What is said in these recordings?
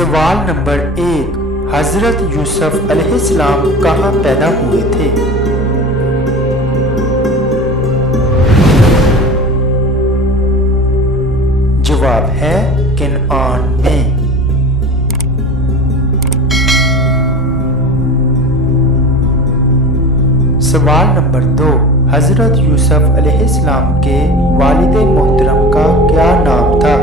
سوال نمبر 1، حضرت یوسف علیہ السلام کہاں پیدا ہوئے تھے؟ جواب ہے کنعان میں۔ سوال نمبر 2، حضرت یوسف علیہ السلام کے والد محترم کا کیا نام تھا؟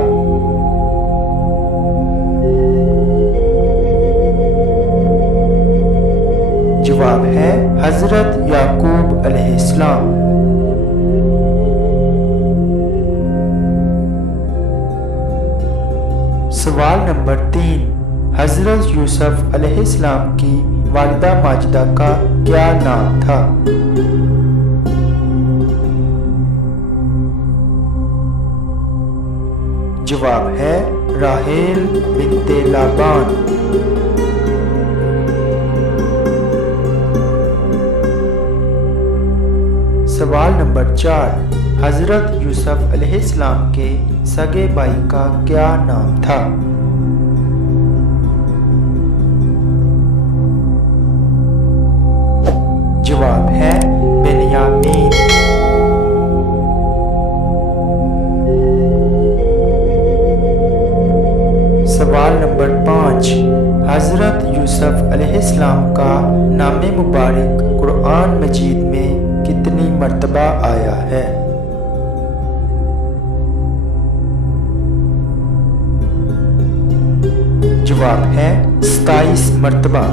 جواب ہے حضرت یعقوب علیہ السلام۔ سوال نمبر 3، حضرت یوسف علیہ السلام کی والدہ ماجدہ کا کیا نام تھا؟ جواب ہے راحیل بنت لابان۔ سوال نمبر 4، حضرت یوسف علیہ السلام کے سگے بھائی کا کیا نام تھا؟ جواب ہے بنیامین۔ سوال نمبر 5، حضرت یوسف علیہ السلام کا نام مبارک قرآن مجید میں کتنی مرتبہ آیا ہے؟ جواب ہے 27 مرتبہ۔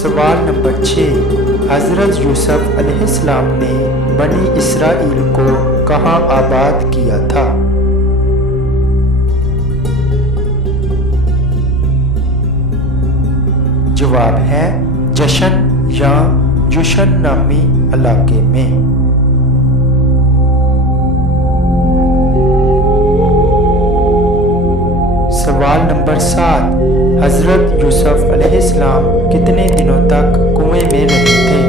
سوال نمبر 6، حضرت یوسف علیہ السلام نے بنی اسرائیل کو کہاں آباد کیا تھا؟ جواب ہے جشن یا جوشن نامی علاقے میں۔ سوال نمبر 7، حضرت یوسف علیہ السلام کتنے دنوں تک کنویں میں رہے تھے؟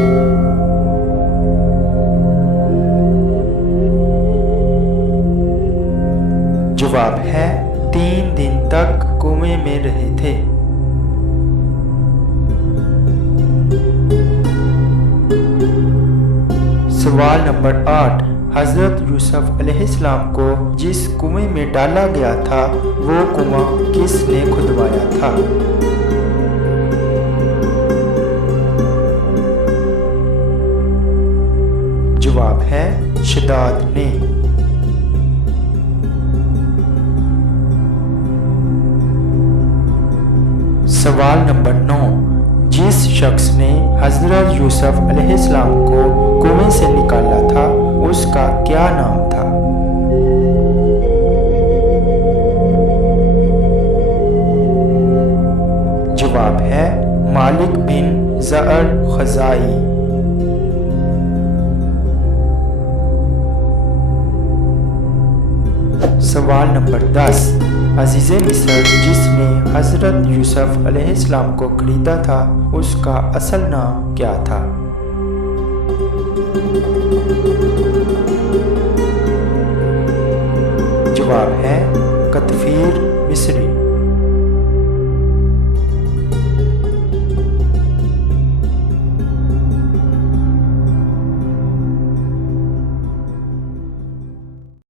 جواب ہے 3 دن تک کنویں میں رہے تھے۔ سوال نمبر 8، حضرت یوسف علیہ السلام کو جس کنویں میں ڈالا گیا تھا وہ کنواں کس نے کھدوایا تھا؟ جواب ہے شداد نے۔ سوال نمبر 9، جس شخص نے حضرت یوسف علیہ السلام کو کنویں سے نکالا تھا اس کا کیا نام تھا؟ جواب ہے مالک بن زعر خزائی۔ سوال نمبر 10، عزیز مصر جس نے حضرت یوسف علیہ السلام کو خریدا تھا اس کا اصل نام کیا تھا؟ جواب ہے قطفیر مصری۔